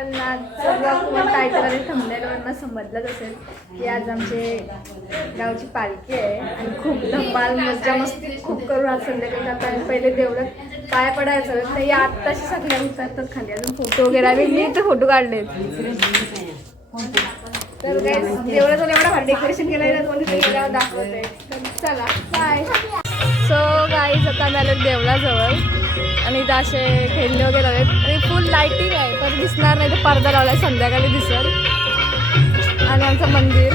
कारण आजचा ब्लॉग तुम्हाला टायटल आणि थंबनेलवरनं समजलंच असेल की आज आमचे गावची पालखी आहे आणि खूप धमाल मज्जा मस्ती खूप करू आज संध्याकाळी जाता. आणि पहिले देवळात पाय पडायचं ते आत्ताशी सगळ्या उतरतात खाली. अजून फोटो वगैरे आम्ही मी तर फोटो काढले. तर काय देवळाचं एवढं भारी डेकोरेशन केलं आहे ना तुम्हाला दाखवते. चला बाय. सो गाईज आता आम्ही आलो देवळाजवळ आणि इथं असे खेळणे वगैरे आहेत आणि फुल लाईटिंग आहे पण दिसणार नाही तर पडदा लावला आहे संध्याकाळी दिसेल. आणि आमचं मंदिर.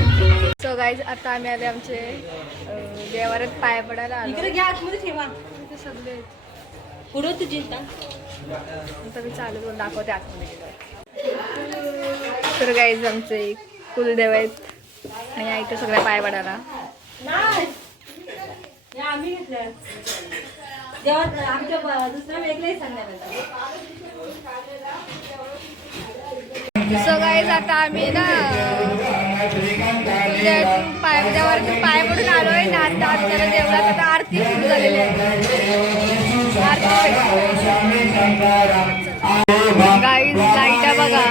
सो गाईज आता आम्ही आले आमचे देवाऱ्यात पाय पडायला आलो. सगळे पुढं तुझी आता मी चालू करून दाखवते आतमध्ये गेलं. तर गाईज आमचे कुलदेव आहेत आणि इथं सगळ्या पाय पडायला. सो गाईज आता आम्ही ना देवावरती पाय पडून आलोय ना. आता आमच्या देवळात आता आरती सुरू झालेली आहे. गाईज लाईटा बघा.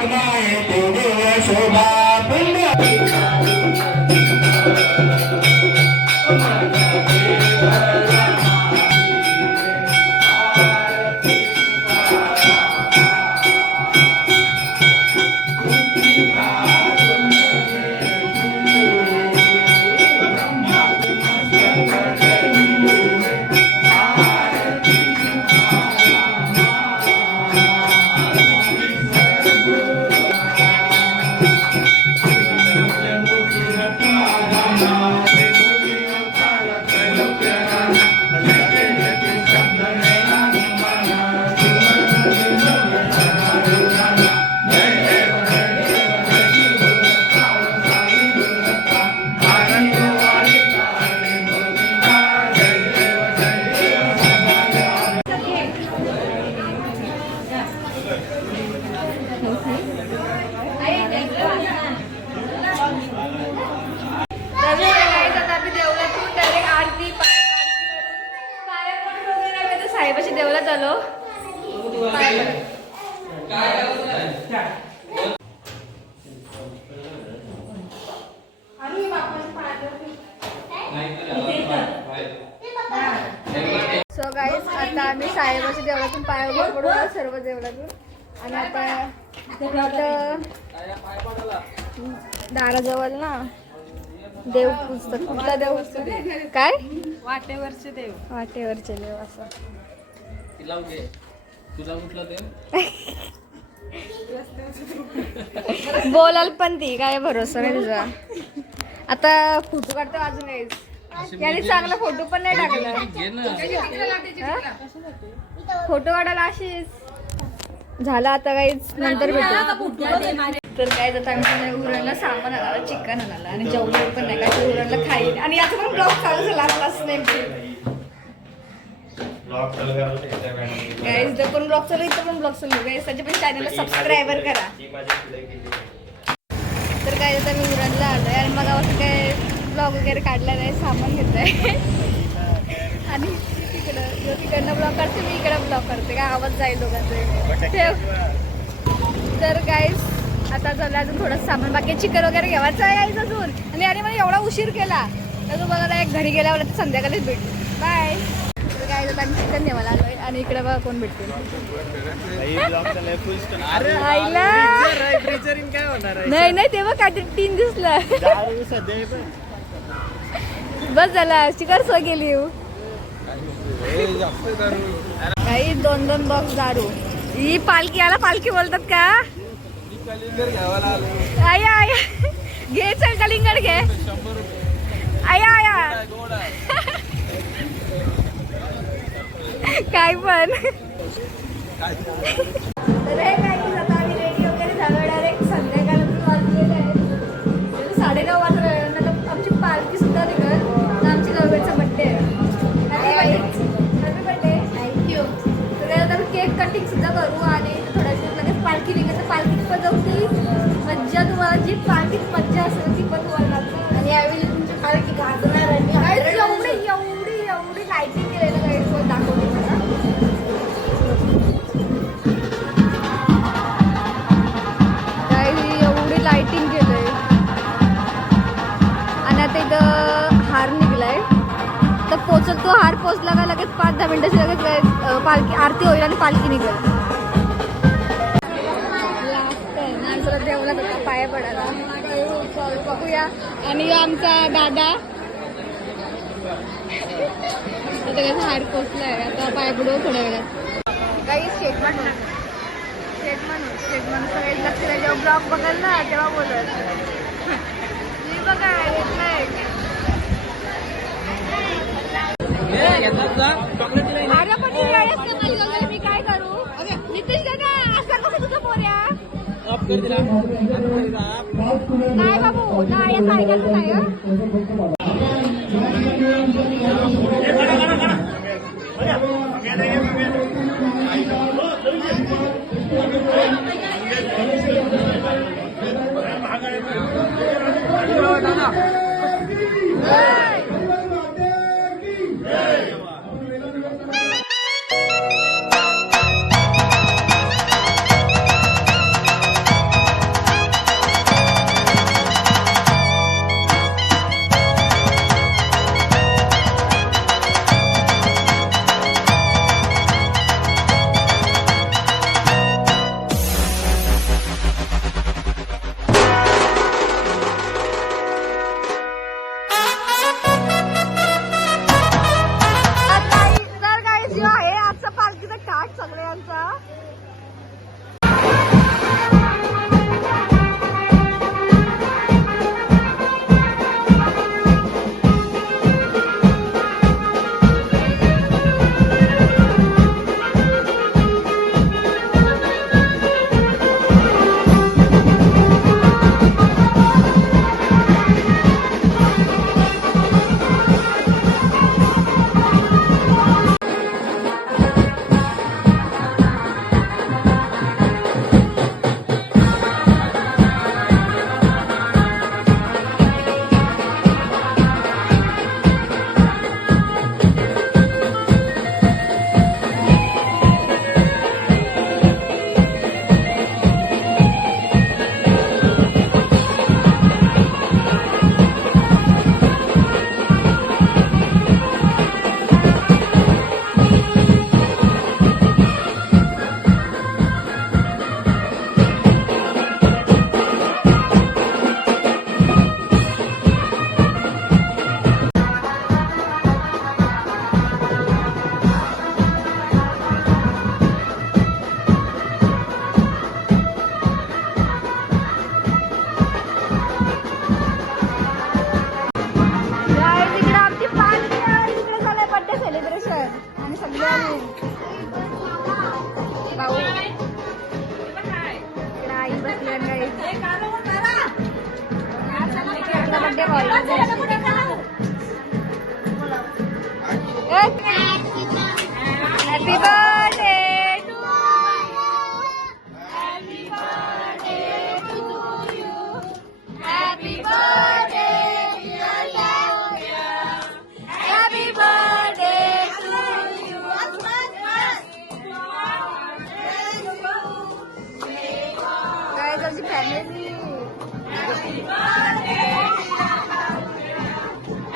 साहेबाशी देवळात आलो. सो गाईज आता आम्ही साहेबाच्या देवळातून पाय वगैरे पडू सर्व देवळातून. आणि आता दाराजवळ ना देव पुस्तक कुठला देव काय वाटेवरचे देव असं बोलाल पण ती काय भरोसा नाही तुझा. आता फोटो काढतो अजून याने चांगला फोटो पण नाही टाकला. फोटो काढायला अशीच झाला. आता काहीच नंतर भेटू. तर काय जातं आम्ही उरणला सामान आला चिकन आणायला आणि जेवढं पण नाही काय उरणला खाईल. आणि याचा पण ब्लॉग चालू झाला आताच नाही. इथं पण ब्लॉग चालू इथं पण ब्लॉग चालू गाईस. त्याच्या पण चॅनलला सबस्क्रायबर करा. तर काय जातं मी उरणला आलोय आणि मग असं काय ब्लॉग वगैरे काढला नाही सामान घेत आहे. आणि तिकडनं ब्लॉग करते मी इकडं ब्लॉग करते काय आवाज जाईल दोघांचं ठेव. तर गाईस आता झालं अजून थोडंसं सामान बाकी चिकन वगैरे घ्यायचं आहे गाईस अजून. आणि अरे मला एवढा उशीर केला तर बघा एक घरी गेल्यावर संध्याकाळीच भेटू. बाय. तर काय जातं आम्ही चिकन घ्यायला आलोय आणि इकडे बघा कोण भेटते. नाही नाही तेव्हा काहीतरी 3 दिसला. बस झाला चिकन सो गेली काही 2-2 बॉक्स दारू. ही पालखी याला पालखी बोलतात का. आया आया घे चल कलिंगड घे. आया आया काय पण. तर हे काय आता आम्ही रेडी वगैरे झालो. डायरेक्ट संध्याकाळी वाजलेले आहे 9:30 वाजता. आमची पालखी सुद्धा निघत. आमची लवकरचा बड्डे आहे. Happy birthday. थँक्यू. तर त्यानंतर केक कटिंग सुद्धा करू आणि थोड्याशा लगेच पालखी निघत. तर पालखीत पण जाऊन ती मज्जा तुम्हाला जी पालखीत मज्जा असेल ती पण तुम्हाला लागते. आणि यावेळी तुमची पालखी गाजणार आणि एवढी एवढी एवढी लाईटिंग केलेलं काही दाखवली मला. तो हार पोचला का लगेच 5-10 मिनिटाची लगेच पालखी आरती होईल आणि पालखी निघेल. देवला त्याचा पाया पडायला बघूया. आणि आमचा दादा हार पोचलाय आता पाय पडू थोड्या वेळात. काही स्टेटमेंट सगळे लक्ष जेव्हा ब्लॉग बघाल ना तेव्हा बोलत मी बघा अरे पण मी काय करू नितीश दादा असं कसं तुझं पोऱ्या नाही बाबू नाही असं ऐकायचं नाही. Happy birthday to you. Happy birthday, dear Sylvia. Happy birthday to you. Guys, as a family.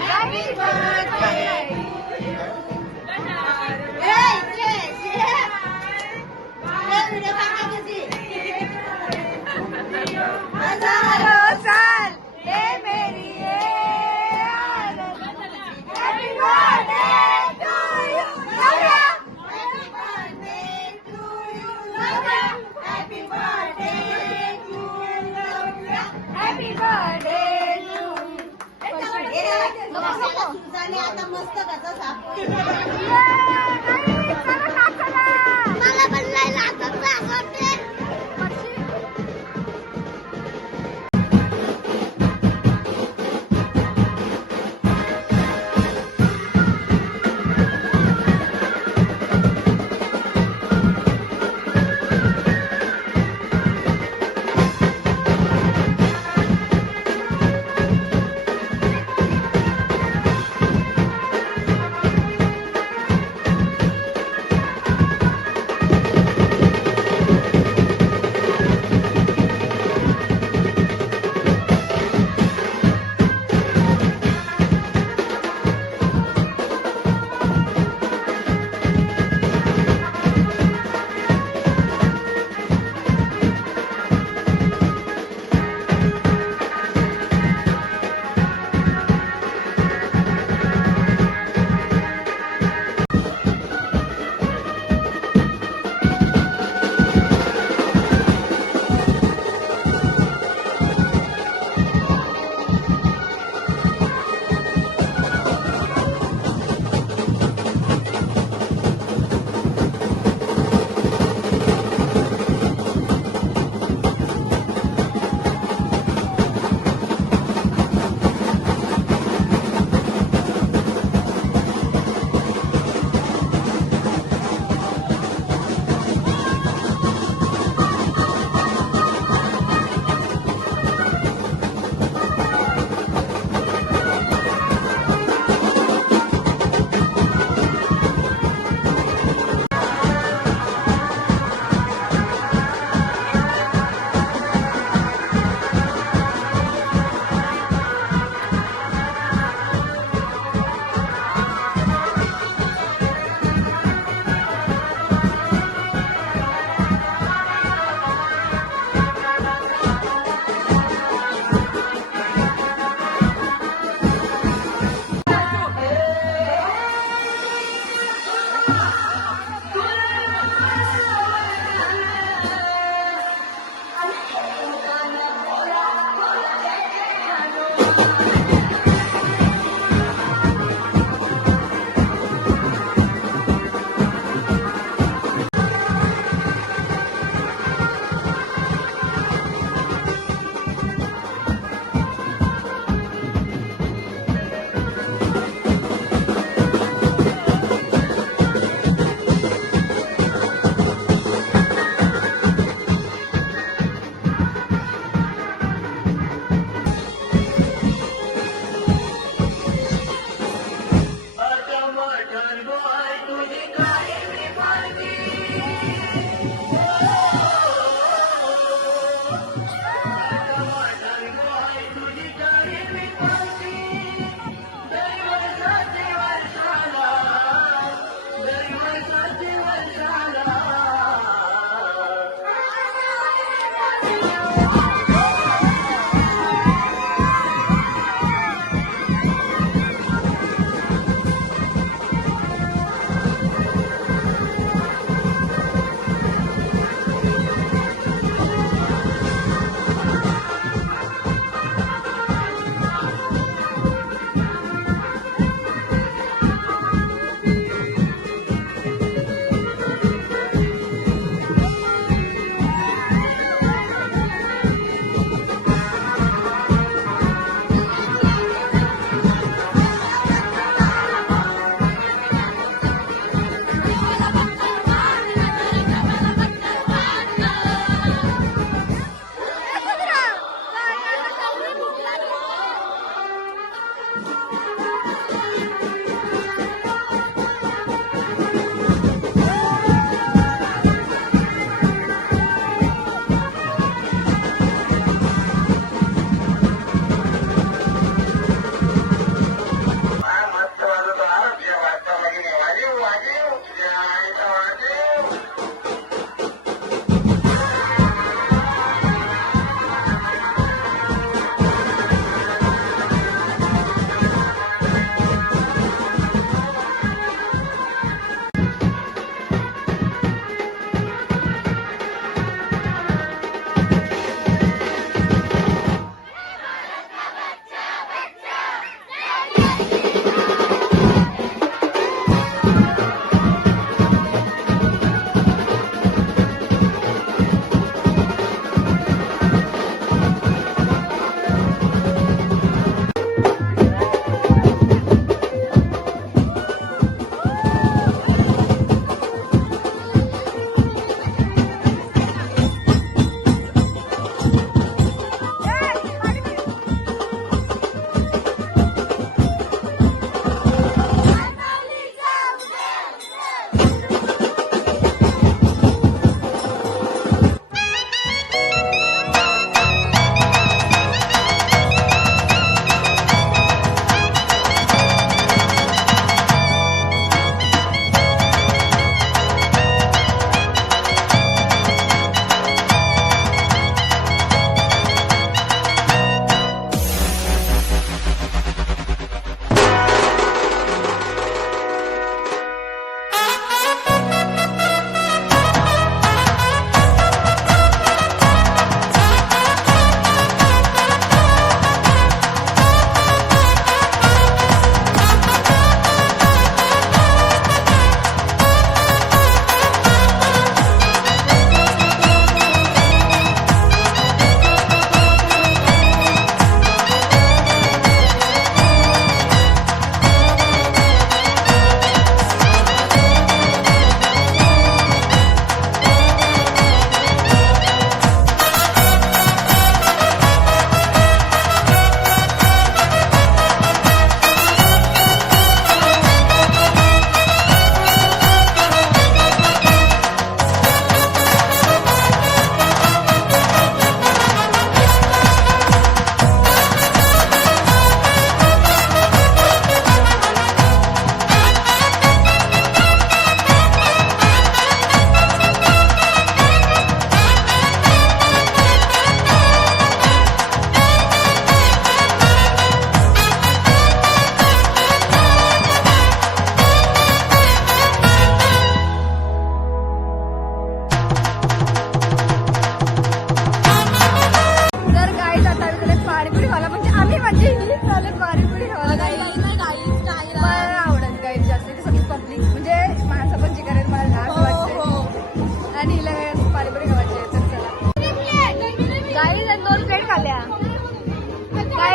Happy birthday. Happy birthday. आता मस्त त्याचा साप मला पण लायला आता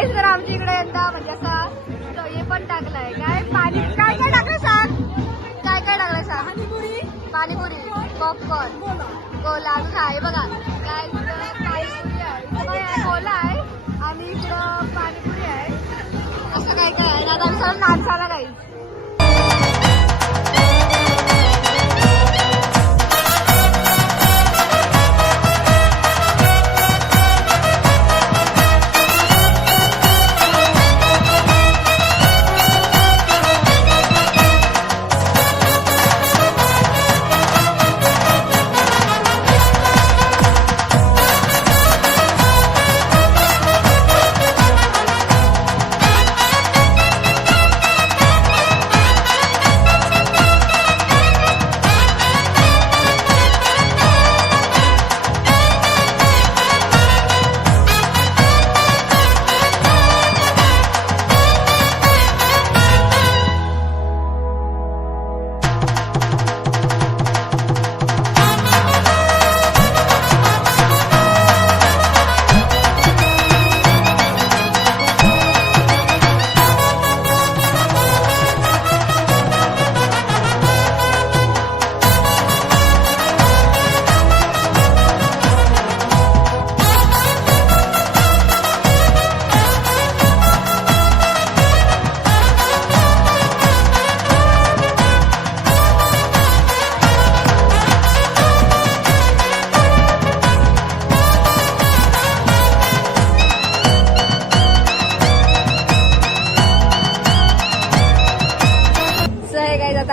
गाईस तर आमच्या इकडे यंदा म्हणजे असा हे पण टाकलंय काय पाणी काय काय टाकलंय सांग काय काय टाकलंय सांग पाणीपुरी पॉपकॉर्न कोला अजून आहे बघा काय पाणीपुरी आहे इथं काय आहे कोला आहे आणि इकडं पाणीपुरी आहे असं काय काय आहे आता आम्ही सगळं नाचायला काही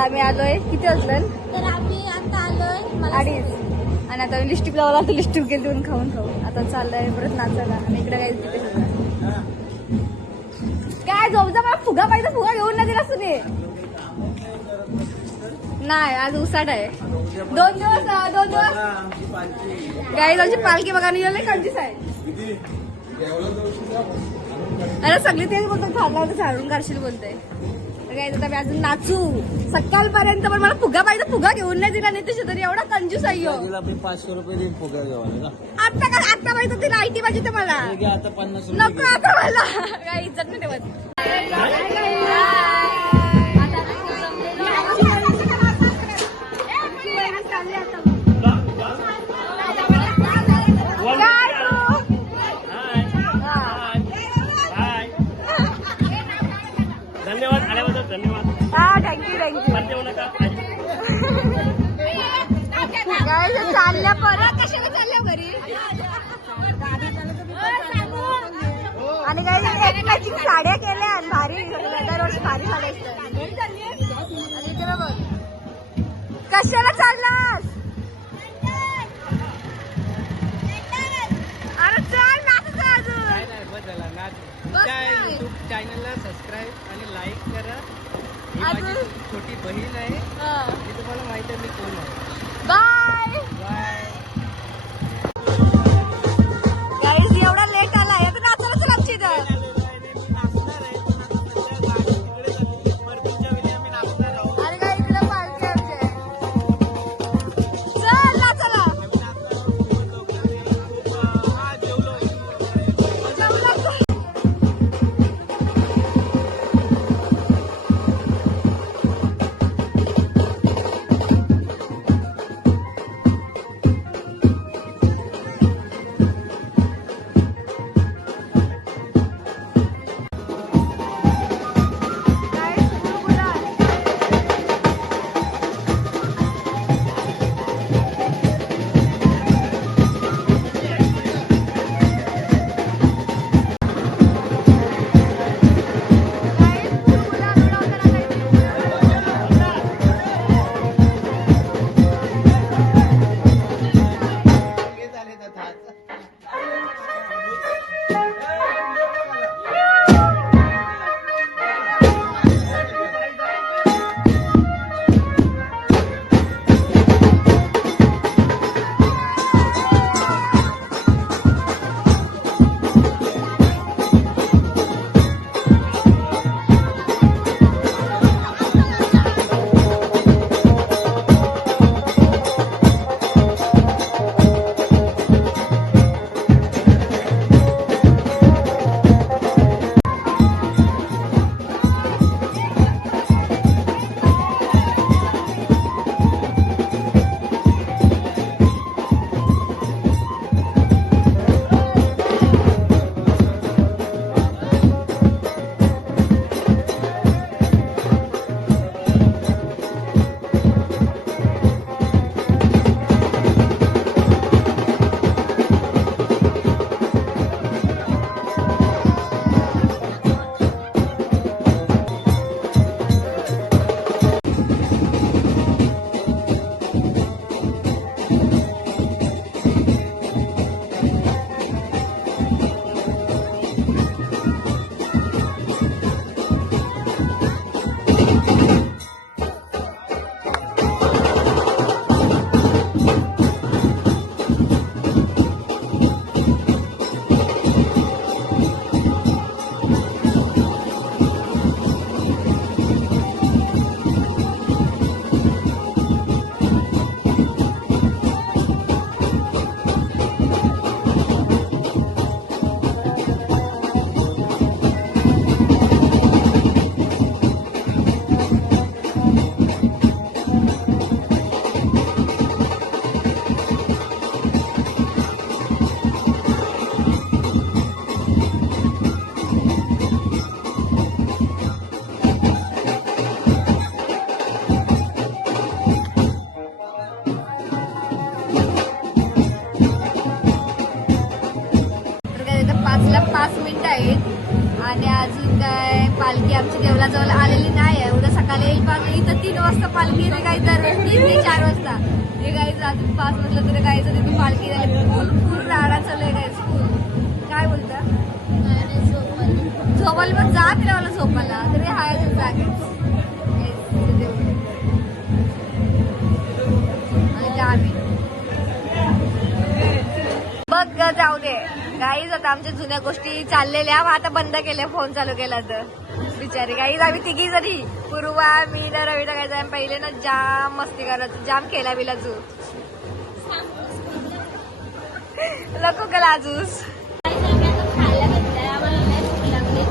आम्ही आलोय किती वाजलं तर आम्ही आता आलोय 2:30 आणि आता लिस्टिप लावला तर लिस्टिप गेली देऊन खाऊन आता चाललंय परत नाचायला आणि इकडे काय तिथे काय झोपचा मला फुगा पाहिजे फुगा घेऊन नाही दिला तुझे नाही आज उसाट आहे 2 दिवस गाई आमची पालखी बघा नाही कंजूस आहे अरे सगळी तेच बोलतो खाल्ला तर झाडून काढशील बोलतोय काय मी अजून नाचू सकाळपर्यंत पण मला फुगा पाहिजे फुगा घेऊन नाही दिला नाही तुझ्या तरी एवढा कंजूस आहे 500 रुपये देईन फुगा जेवायला आता का आता पाहिजे तिला आयटी पाहिजे ते मला आता 50 नको आता मला काय इज्जत नाही ठेवत धन्यवाद आल्याबद्दल धन्यवाद हा थँक्यू काय चालल्या परत कशाला चालल्या घरी आणि काही एक मॅचिंग साड्या केल्या भारी दरवर्षी भारी साड्या आणि इथे बघ कशाला चाललास अरे चल नाचू अजून युट्यूब चॅनलला सबस्क्राईब आणि लाईक करा ही माझी छोटी बहीण आहे ती तुम्हाला माहिती आहे मी कोण आहे बाय बाय गाईज एवढा लेट आला आता नाचायला चल आमची इथं अरे काय इकडे पार्टी आमची चल नाचायला आमची देवळाजवळ आलेली नाही आहे. उद्या सकाळी येईल. पण इथं 3 वाजता पालखी येते काही दरवेळेस 3 ते 4 वाजता. हे काही रात्री 5 वाजलं तरी गायचं तिथून पालखी झाली. फुल राडा चालू आहे फुल. काय बोलता झोपायला पण जा तिला मला झोपायला तरी हाय जागेच. बघ जाऊ दे गाईज. आता आमच्या जुन्या गोष्टी चाललेल्या आता बंद केल्या फोन चालू केला तर. बिचारी गाईज आम्ही तिघी जरी पूर्वा मी ना रविता काय जाय पहिले ना जाम मस्ती करत जाम खेळा बिला जू नको केला आजूस. खायला घेतलंय आम्हाला लय भूक लागली.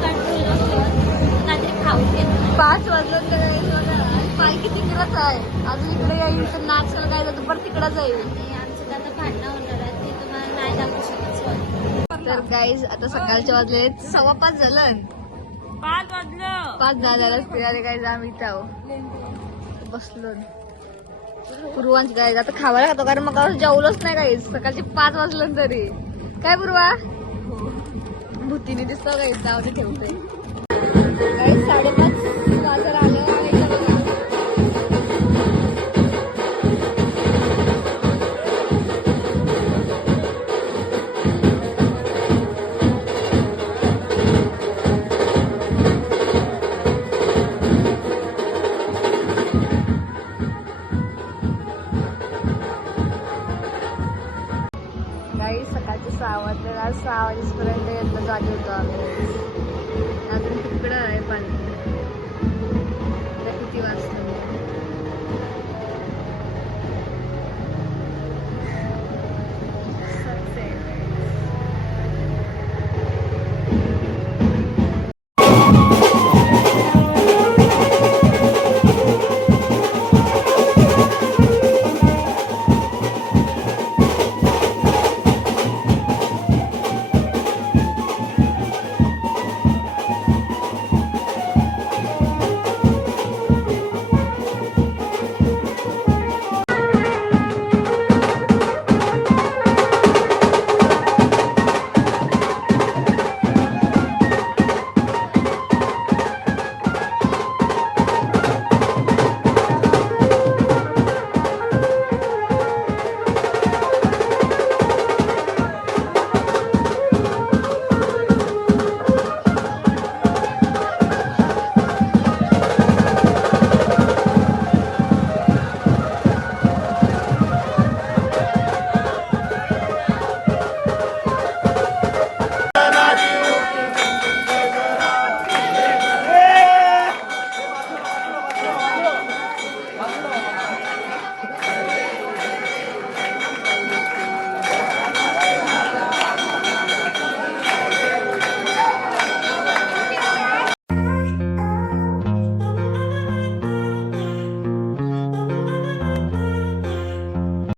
काहीतरी खाऊन घेतलं. 5 वाजलं तर पालखी तिकडच आहे. अजून इकडे येईल तर नाच काय जातं पण तिकडच जाईल. आणि आमचं आता भांडणं होणार आहे ते तुम्हाला नाही दाखवू शकत. सॉरी. तर गाईज आता सकाळचे वाजले 5:15 झालं. 5 झालं फिरायला काय जाम इथं आहो. बसलो पूर्वांची गाईज आता खावायला खातो कारण मग जेवलोच नाही गाईज. सकाळचे 5 वाजलं तरी काय पूर्वा भूतीने दिसतो गाईज. जाऊ दे ठेवते गाईज. 5:30 वाजता आलं आणि सकाळचे 6 वाजले. आज 6 वाजेपर्यंत येतं जागे होतो आम्ही. अजून तिकडं आहे पाणी. किती वाजता